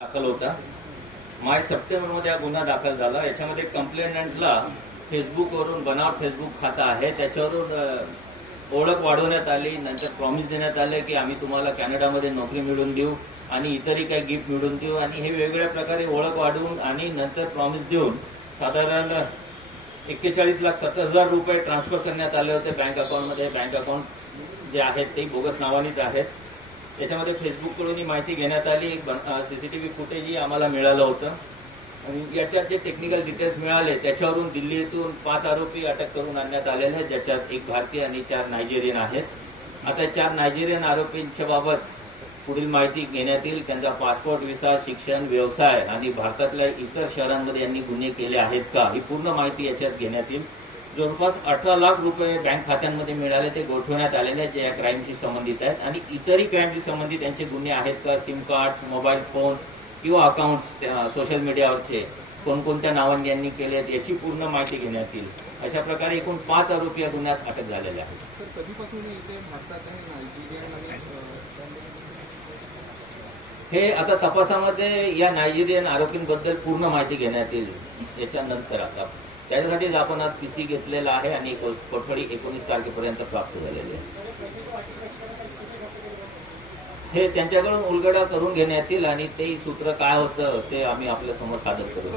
दाखल होता. माय सप्टेंबरमध्ये हा गुन्हा दाखल झाला. याच्यामध्ये कंप्लेनंटला फेसबुकवरून बनावट फेसबुक खाता आहे. त्याच्यावरून ओळख वाढवण्यात आली. नंतर प्रॉमिस देण्यात आले की आम्ही तुम्हाला कॅनडामध्ये नोकरी मिळवून देऊ आणि इतरही काही गिफ्ट मिळवून देऊ. आणि हे वेगवेगळ्या प्रकारे ओळख वाढवून आणि नंतर प्रॉमिस देऊन साधारण एक्केचाळीस लाख सत्तर हजार रुपये ट्रान्सफर करण्यात आले होते बँक अकाउंटमध्ये बँक अकाउंट जे आहेत ते बोगस नावानेच आहेत. याच्यामध्ये फेसबुककडून ही माहिती घेण्यात आली. सीसीटीव्ही फुटेजही आम्हाला मिळालं होतं. आणि याच्यात जे टेक्निकल डिटेल्स मिळाले त्याच्यावरून दिल्लीतून पाच आरोपी अटक करून आणण्यात आलेले आहेत. ज्याच्यात एक भारतीय आणि चार नायजेरियन आहेत. आता चार नायजेरियन आरोपींच्या बाबत पुढील माहिती घेण्यात येईल. त्यांचा पासपोर्ट विसा शिक्षण व्यवसाय आणि भारतातल्या इतर शहरांमध्ये यांनी गुन्हे केले आहेत का? ही पूर्ण माहिती याच्यात घेण्यात येईल. जवळपास अठरा लाख रुपये बँक खात्यांमध्ये मिळाले ते गोठवण्यात आलेले आहेत जे या क्राईमशी संबंधित आहेत. आणि इतरही क्राईमशी संबंधित त्यांचे गुन्हे आहेत का? सिम कार्ड्स मोबाईल फोन्स किंवा अकाउंट्स सोशल मीडियावरचे कोणकोणत्या नावांनी यांनी केले आहेत याची पूर्ण माहिती घेण्यात येईल. अशा प्रकारे एकूण पाच आरोपी या गुन्ह्यात अटक झालेले आहेत. हे आता तपासामध्ये या नायजेरियन आरोपींबद्दल पूर्ण माहिती घेण्यात येईल याच्यानंतर आता. त्याच्यासाठीच आपण आज पीसी घेतलेला आहे आणि कोठडी एकोणीस तारखेपर्यंत प्राप्त झालेली आहे. हे त्यांच्याकडून उलगडा करून घेण्यात येईल आणि ते सूत्र काय होतं ते आम्ही आपल्यासमोर सादर करू.